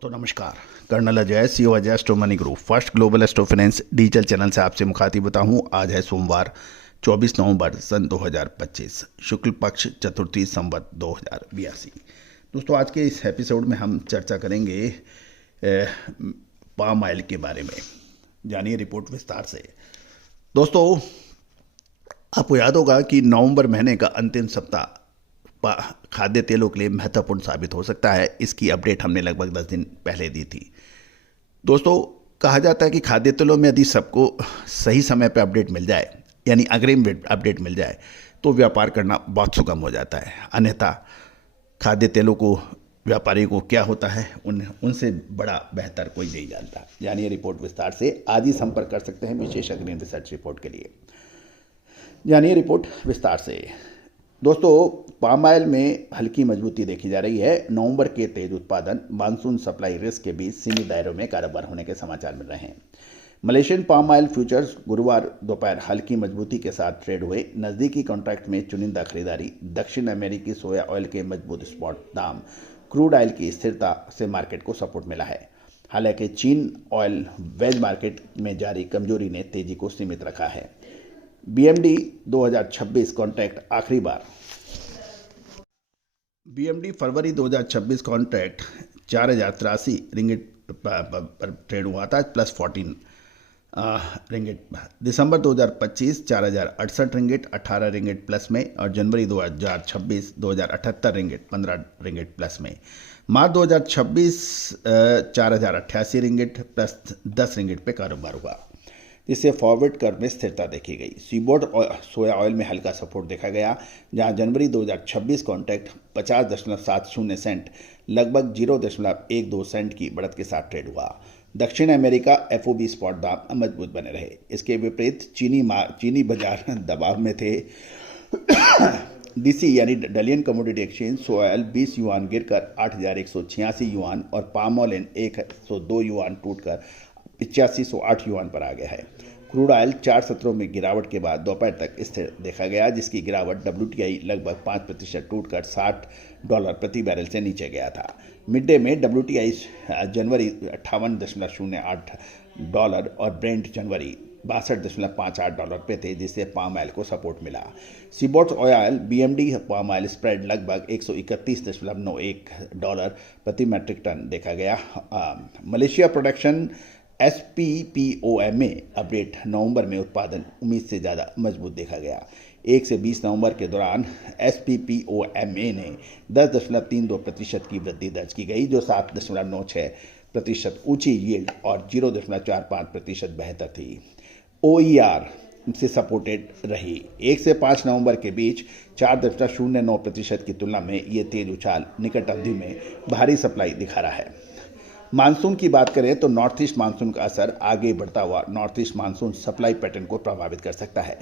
दोस्तों नमस्कार। Colonel Ajay, CEO Ajay astro money group first global astro finance digital channel से आपसे मुखातिब होता हूँ। आज है सोमवार 24 नवंबर सन 2025, शुक्ल पक्ष चतुर्थी संवत 2082। दोस्तों आज के इस एपिसोड में हम चर्चा करेंगे पाम ऑयल के बारे में। जानिए रिपोर्ट विस्तार से। दोस्तों आपको याद होगा कि नवंबर महीने का अंतिम सप्ताह खाद्य तेलों के लिए महत्वपूर्ण साबित हो सकता है। इसकी अपडेट हमने लगभग 10 दिन पहले दी थी। दोस्तों कहा जाता है कि खाद्य तेलों में यदि सबको सही समय पर अपडेट मिल जाए, यानी अग्रिम अपडेट मिल जाए, तो व्यापार करना बहुत सुगम हो जाता है। अन्यथा खाद्य तेलों को व्यापारियों को क्या होता है उनसे बड़ा बेहतर कोई नहीं जानता। यानी रिपोर्ट विस्तार से आज ही संपर्क कर सकते हैं विशेष अग्रिम रिसर्च रिपोर्ट के लिए। जानिए रिपोर्ट विस्तार से। दोस्तों पाम ऑयल में हल्की मजबूती देखी जा रही है। नवंबर के तेज उत्पादन, मानसून सप्लाई रिस्क के बीच सीमित दायरों में कारोबार होने के समाचार मिल रहे हैं। मलेशियन पाम ऑयल फ्यूचर्स गुरुवार दोपहर हल्की मजबूती के साथ ट्रेड हुए। नजदीकी कॉन्ट्रैक्ट में चुनिंदा खरीदारी, दक्षिण अमेरिकी सोया ऑयल के मजबूत स्पॉट दाम, क्रूड ऑयल की स्थिरता से मार्केट को सपोर्ट मिला है। हालांकि चीन ऑयल वेज मार्केट में जारी कमजोरी ने तेजी को सीमित रखा है। बीएमडी 2026 कॉन्ट्रैक्ट आखिरी बार बीएमडी फरवरी 2026 कॉन्ट्रैक्ट 4083 रिंगिट पर ट्रेड हुआ था, प्लस 14 रिंगिट। दिसंबर 2025 4068 रिंगिट 18 रिंगिट प्लस में, और जनवरी 2026 2078 रिंगिट 15 रिंगिट प्लस में। मार्च 2026 4088 रिंगिट प्लस 10 रिंगिट पे कारोबार हुआ, जिससे फॉरवर्ड कर्व में स्थिरता देखी गई। सीबोर्ड सोया ऑयल में हल्का सपोर्ट देखा गया, जहां जनवरी 2026 कॉन्ट्रैक्ट 50.70 सेंट लगभग 0.12 सेंट की बढ़त के साथ ट्रेड हुआ। दक्षिण अमेरिका एफओबी स्पॉट दाम मजबूत बने रहे। इसके विपरीत चीनी बाजार दबाव में थे। डीसी यानी Dalian commodity exchange soya oil 20 yuan गिरकर 8,186 युआन और पाम ऑयल 102 युआन टूटकर 8508 युआन पर आ गया है। क्रूड ऑयल 4 सत्रों में गिरावट के बाद दोपहर तक स्थिर देखा गया, जिसकी गिरावट WTI लगभग 5% टूटकर $60 प्रति बैरल से नीचे गया था। मिड डे में WTI जनवरी $58.08 और ब्रेंट जनवरी $62.58 पे थे, जिससे पाम ऑयल को सपोर्ट मिला। Seaboard oil BMD palm oil spread लगभग $131.91 प्रति मैट्रिक टन देखा गया। मलेशिया प्रोडक्शन SPPOMA अपडेट नवंबर में उत्पादन उम्मीद से ज़्यादा मजबूत देखा गया। 1 से 20 नवंबर के दौरान SPPOMA ने 10.32% की वृद्धि दर्ज की गई, जो 7.96% ऊंची यील्ड और 0.45% बेहतर थी। OER से सपोर्टेड रही। 1 से 5 नवंबर के बीच 4.09% की तुलना में ये तेज उछाल निकट अवधि में भारी सप्लाई दिखा रहा है। मानसून की बात करें तो नॉर्थ ईस्ट मानसून का असर आगे बढ़ता हुआ north east monsoon supply pattern को प्रभावित कर सकता है।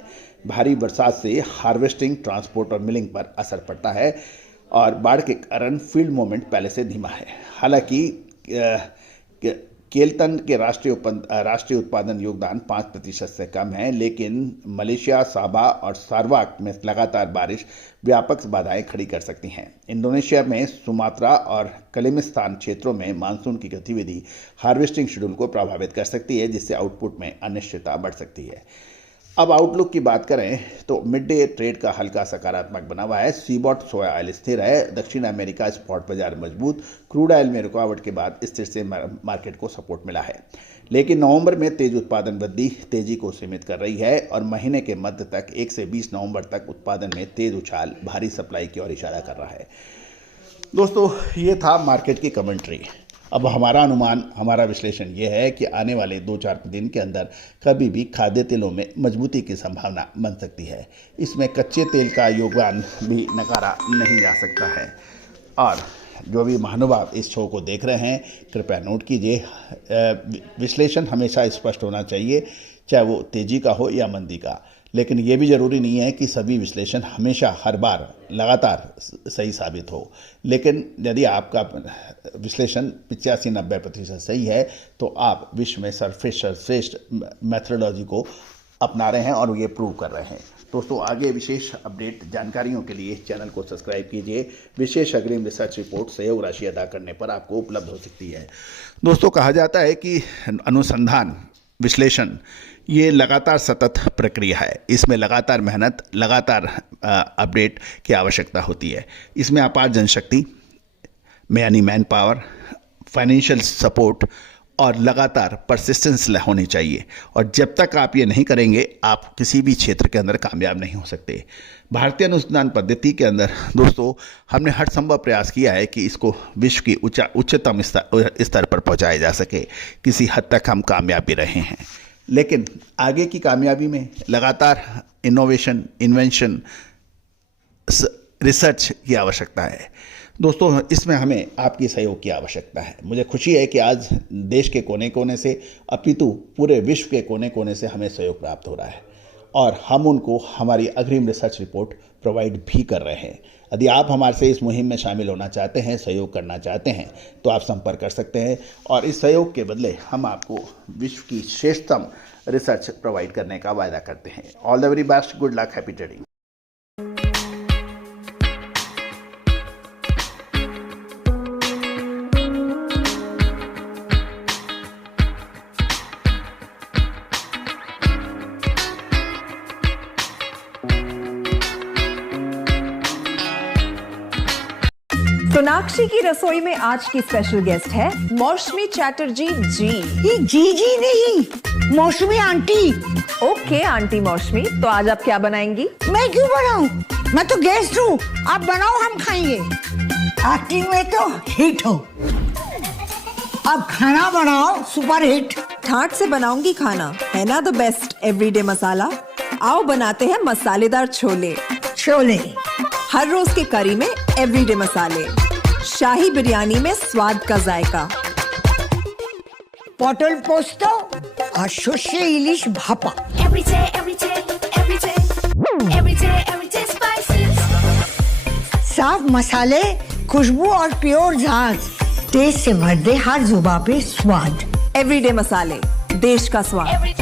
भारी बरसात से हार्वेस्टिंग, ट्रांसपोर्ट और मिलिंग पर असर पड़ता है, और बाढ़ के कारण फील्ड मूवमेंट पहले से धीमा है। हालांकि केल्टन के राष्ट्रीय उत्पादन योगदान 5% से कम है, लेकिन मलेशिया, साबा और सारवाक में लगातार बारिश व्यापक बाधाएं खड़ी कर सकती हैं। इंडोनेशिया में सुमात्रा और कलिमिस्तान क्षेत्रों में मानसून की गतिविधि हार्वेस्टिंग शेड्यूल को प्रभावित कर सकती है, जिससे आउटपुट में अनिश्चितता बढ़ सकती है। अब आउटलुक की बात करें तो मिड डे ट्रेड का हल्का सकारात्मक बना हुआ है। सीबॉट सोया ऑयल स्थिर है। दक्षिण अमेरिका स्पॉट बाजार मजबूत। क्रूड ऑयल में रुकावट के बाद स्थिर से मार्केट को सपोर्ट मिला है, लेकिन नवंबर में तेज उत्पादन वृद्धि तेजी को सीमित कर रही है, और महीने के मध्य तक 1 से 20 नवंबर तक उत्पादन में तेज उछाल भारी सप्लाई की ओर इशारा कर रहा है। दोस्तों ये था मार्केट की कमेंट्री। अब हमारा अनुमान, हमारा विश्लेषण ये है कि आने वाले 2-4 दिन के अंदर कभी भी खाद्य तेलों में मजबूती की संभावना बन सकती है। इसमें कच्चे तेल का योगदान भी नकारा नहीं जा सकता है। और जो भी महानुभाव इस शो को देख रहे हैं, कृपया नोट कीजिए, विश्लेषण हमेशा स्पष्ट होना चाहिए, चाहे वो तेजी का हो या मंदी का। लेकिन ये भी ज़रूरी नहीं है कि सभी विश्लेषण हमेशा हर बार लगातार सही साबित हो। लेकिन यदि आपका विश्लेषण 85-90% सही है, तो आप विश्व में सर्वश्रेष्ठ मेथोडोलॉजी को अपना रहे हैं और ये प्रूव कर रहे हैं। दोस्तों आगे विशेष अपडेट जानकारियों के लिए चैनल को सब्सक्राइब कीजिए। विशेष अग्रिम रिसर्च रिपोर्ट सहयोग राशि अदा करने पर आपको उपलब्ध हो सकती है। दोस्तों कहा जाता है कि अनुसंधान विश्लेषण ये लगातार सतत प्रक्रिया है। इसमें लगातार मेहनत, लगातार अपडेट की आवश्यकता होती है। इसमें अपार जनशक्ति में यानी मैन पावर, फाइनेंशियल सपोर्ट और लगातार परसिस्टेंस होनी चाहिए। और जब तक आप ये नहीं करेंगे आप किसी भी क्षेत्र के अंदर कामयाब नहीं हो सकते। भारतीय अनुसंधान पद्धति के अंदर दोस्तों हमने हर संभव प्रयास किया है कि इसको विश्व की उच्चतम स्तर पर पहुंचाया जा सके। किसी हद तक हम कामयाब भी रहे हैं, लेकिन आगे की कामयाबी में लगातार इनोवेशन, इन्वेंशन, रिसर्च की आवश्यकता है। दोस्तों इसमें हमें आपकी सहयोग की आवश्यकता है। मुझे खुशी है कि आज देश के कोने कोने से अपितु पूरे विश्व के कोने कोने से हमें सहयोग प्राप्त हो रहा है और हम उनको हमारी अग्रिम रिसर्च रिपोर्ट प्रोवाइड भी कर रहे हैं। यदि आप हमारे से इस मुहिम में शामिल होना चाहते हैं, सहयोग करना चाहते हैं तो आप संपर्क कर सकते हैं और इस सहयोग के बदले हम आपको विश्व की श्रेष्ठतम रिसर्च प्रोवाइड करने का वायदा करते हैं। All the very best, good luck, happy trading. Sonakshi की रसोई में आज की स्पेशल गेस्ट है मौसमी चैटर्जी जी। ये जी नहीं, मौसमी आंटी। ओके आंटी मौसमी, तो आज आप क्या बनाएंगी? मैं क्यों बनाऊं? मैं तो गेस्ट हूँ, आप बनाओ, हम खाएंगे। एक्टिंग में तो हिट हो, अब खाना बनाओ सुपर हिट। ठाट से बनाऊंगी खाना, है ना द बेस्ट एवरीडे मसाला। आओ बनाते हैं मसालेदार छोले। छोले हर रोज के करी में एवरीडे मसाले, शाही बिरयानी में स्वाद का जायका। पटल पोस्तो और शोषे इलिश भापा। साफ मसाले, खुशबू और प्योर झांझ, टेस्ट से भर दे हर जुबान पे स्वाद। एवरीडे मसाले, देश का स्वाद।